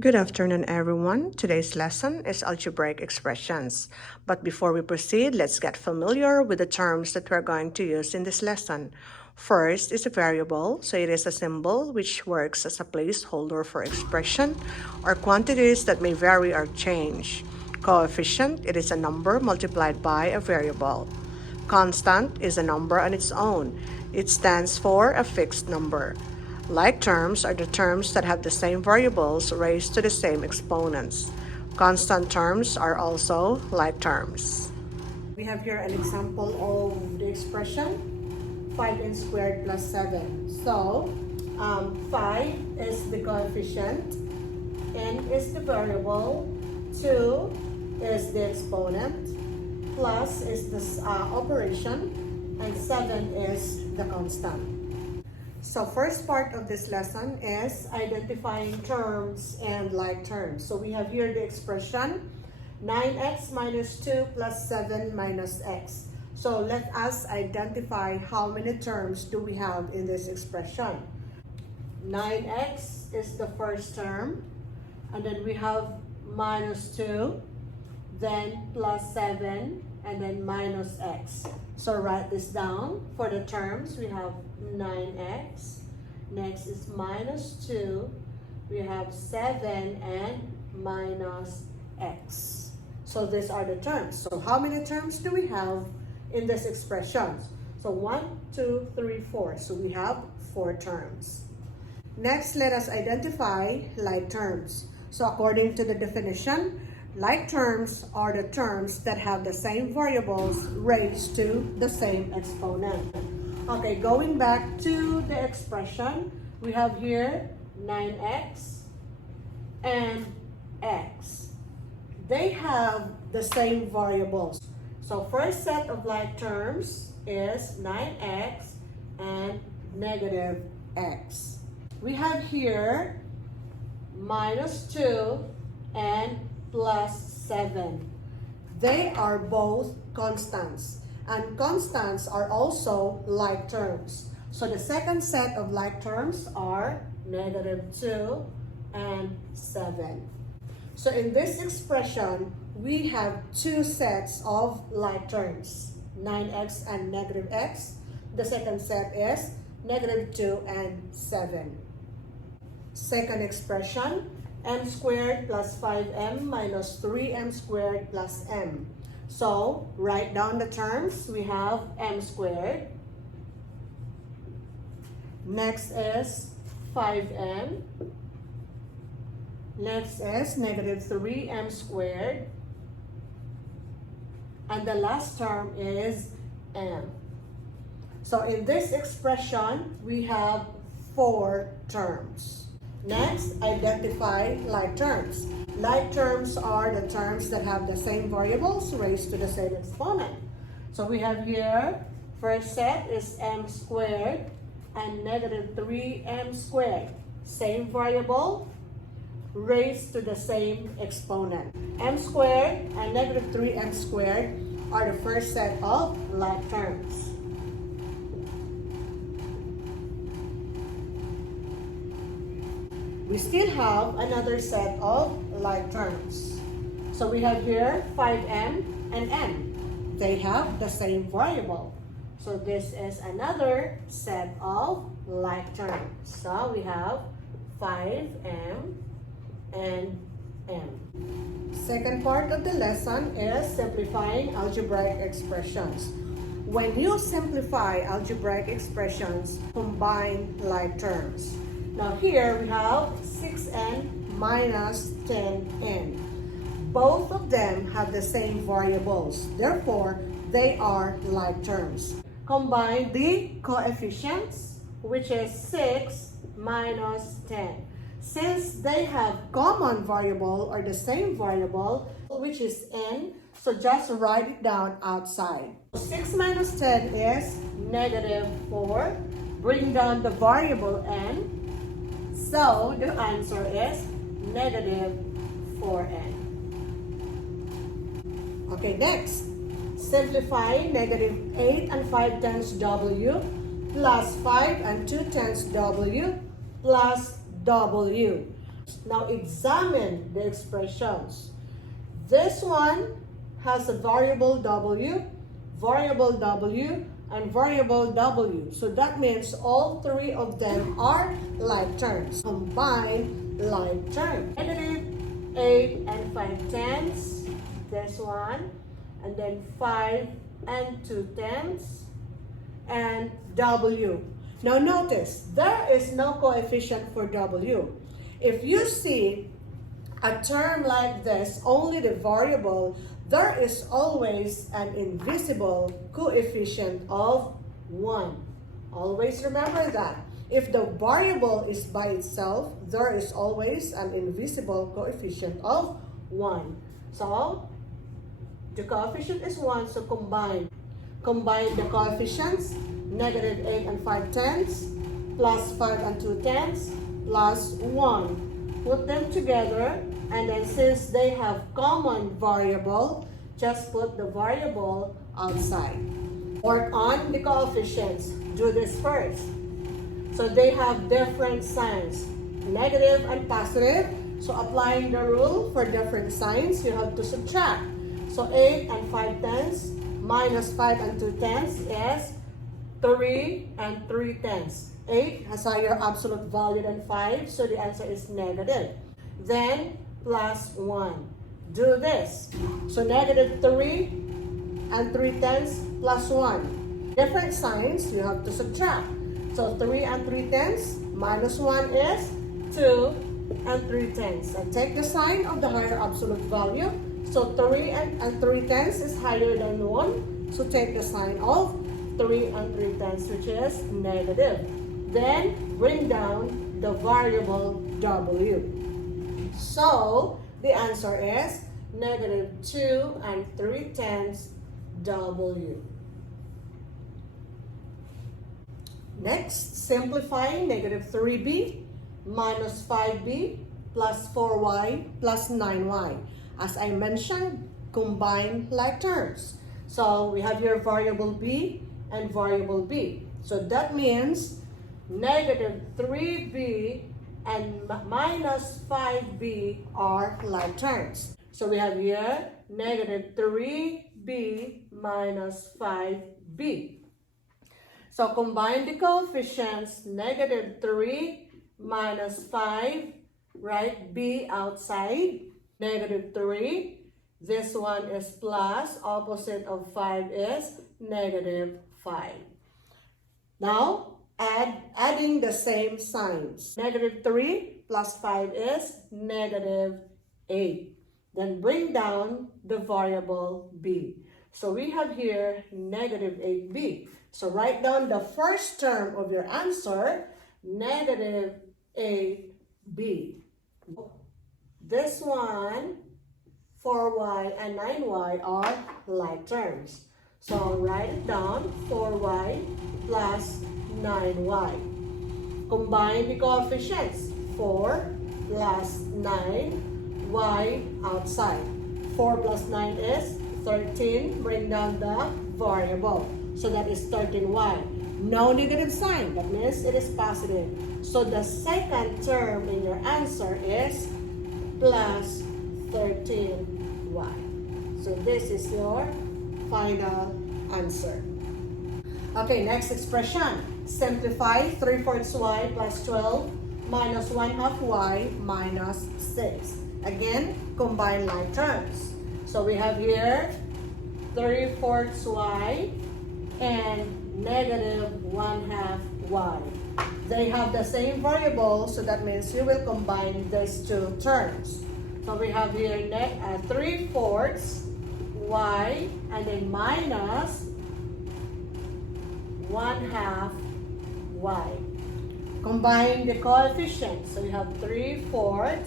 Good afternoon, everyone. Today's lesson is algebraic expressions. But before we proceed, let's get familiar with the terms that we're going to use in this lesson. First is a variable, so it is a symbol which works as a placeholder for expression or quantities that may vary or change. Coefficient, it is a number multiplied by a variable. Constant is a number on its own. It stands for a fixed number. Like terms are the terms that have the same variables raised to the same exponents. Constant terms are also like terms. We have here an example of the expression 5n squared plus 7. So, 5 is the coefficient, n is the variable, 2 is the exponent, plus is the operation, and 7 is the constant. So first part of this lesson is identifying terms and like terms. So we have here the expression 9x minus 2 plus 7 minus x. So let us identify how many terms do we have in this expression. 9x is the first term, and then we have minus 2, then plus 7, and then minus x. So write this down. For the terms, we have 9x. Next is minus 2. We have 7 and minus x. So these are the terms. So how many terms do we have in this expression? So 1, 2, 3, 4. So we have 4 terms. Next, let us identify like terms. So according to the definition, like terms are the terms that have the same variables raised to the same exponent. Okay, going back to the expression, we have here 9x and x. They have the same variables. So first set of like terms is 9x and negative x. We have here minus 2 and plus 7. They are both constants, and constants are also like terms. So the second set of like terms are negative 2 and 7. So in this expression, we have two sets of like terms, 9x and negative x. The second set is negative 2 and 7. Second expression, m squared plus 5m minus 3m squared plus m. So, write down the terms. We have m squared. Next is 5m. Next is negative 3m squared. And the last term is m. So, in this expression, we have 4 terms. Next, identify like terms. Like terms are the terms that have the same variables raised to the same exponent. So we have here, first set is m squared and negative 3m squared. Same variable raised to the same exponent. M squared and negative 3m squared are the first set of like terms. We still have another set of like terms. So we have here 5m and m. They have the same variable. So this is another set of like terms. So we have 5m and m. Second part of the lesson is simplifying algebraic expressions. When you simplify algebraic expressions, combine like terms. Now here we have 6n minus 10n. Both of them have the same variables. Therefore, they are like terms. Combine the coefficients, which is 6 minus 10. Since they have common variable or the same variable, which is n, so just write it down outside. 6 minus 10 is negative 4. Bring down the variable n. So the answer is negative 4n. Okay, next. Simplify negative 8 and 5 tenths w plus 5 and 2 tenths w plus w. Now examine the expressions. This one has a variable w, and variable w. So that means all three of them are like terms. Combine like terms. Negative 8 and 5/10, this one, and then 5 and 2/10, and w. Now notice, there is no coefficient for w. If you see a term like this, only the variable, there is always an invisible coefficient of 1. Always remember that. If the variable is by itself, there is always an invisible coefficient of 1. So, the coefficient is 1, so combine. Combine the coefficients, negative 8 and 5/10, plus 5 and 2/10, plus 1. Put them together, and then since they have common variable, just put the variable outside. Work on the coefficients. Do this first. So they have different signs, negative and positive. So applying the rule for different signs, you have to subtract. So 8 and 5/10 minus 5 and 2/10 is 3 and 3/10. 8 has higher absolute value than 5, so the answer is negative. Then plus 1. Do this. So negative 3 and 3/10 plus 1. Different signs, you have to subtract. So 3 and 3/10 minus 1 is 2 and 3/10. And take the sign of the higher absolute value. So 3 and 3/10 is higher than 1. So take the sign of 3 and 3/10, which is negative. Then bring down the variable w. So the answer is negative 2 and 3/10 w. Next, simplifying negative 3b minus 5b plus 4y plus 9y. As I mentioned, combine like terms. So we have here variable b and variable b. So that means negative 3b and minus 5b are like terms. So we have here negative 3b minus 5b. So combine the coefficients, negative 3 minus 5, right? B outside, negative 3. This one is plus, opposite of 5 is negative 5. Now, adding the same signs. Negative 3 plus 5 is negative 8. Then bring down the variable b. So we have here negative 8b. So write down the first term of your answer, negative 8b. This one, 4y and 9y are like terms. So write it down, 4y plus 9y. Combine the coefficients, 4 plus 9, y outside. 4 plus 9 is 13. Bring down the variable. So that is 13y. No negative sign. That means it is positive. So the second term in your answer is plus 13y. So this is your final answer. Okay, next expression. Simplify 3/4 y plus 12 minus 1/2 y minus 6. Again, combine like terms. So we have here 3/4 y and negative 1/2 y. They have the same variable, so that means you will combine these two terms. So we have here 3/4 y and then minus 1/2 y. Combine the coefficients. So we have 3/4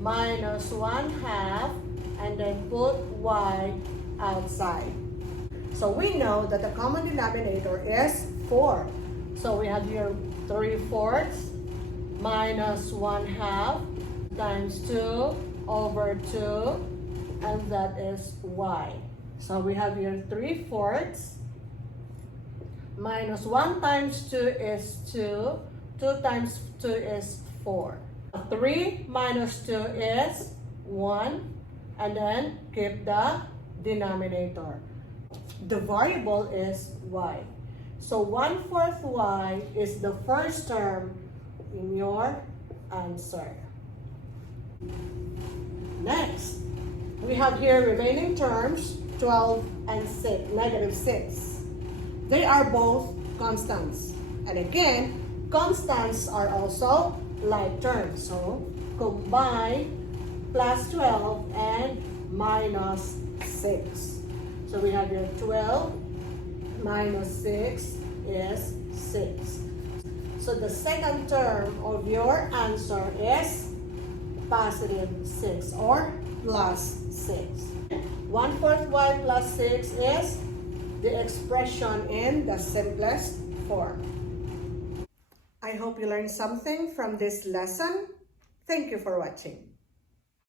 minus 1/2 and then put y outside. So we know that the common denominator is 4. So we have here 3/4 minus 1/2 times 2 over 2, and that is y. So we have here 3/4 minus 1 times 2 is 2, 2 times 2 is 4. 3 minus 2 is 1, and then keep the denominator. The variable is y. So 1/4 y is the first term in your answer. Next, we have here remaining terms, 12 and 6, -6. They are both constants. And again, constants are also like terms. So combine plus 12 and minus 6. So we have here 12 minus 6 is 6. So the second term of your answer is positive 6 or plus 6. 1/4 y plus 6 is the expression in the simplest form. I hope you learned something from this lesson. Thank you for watching.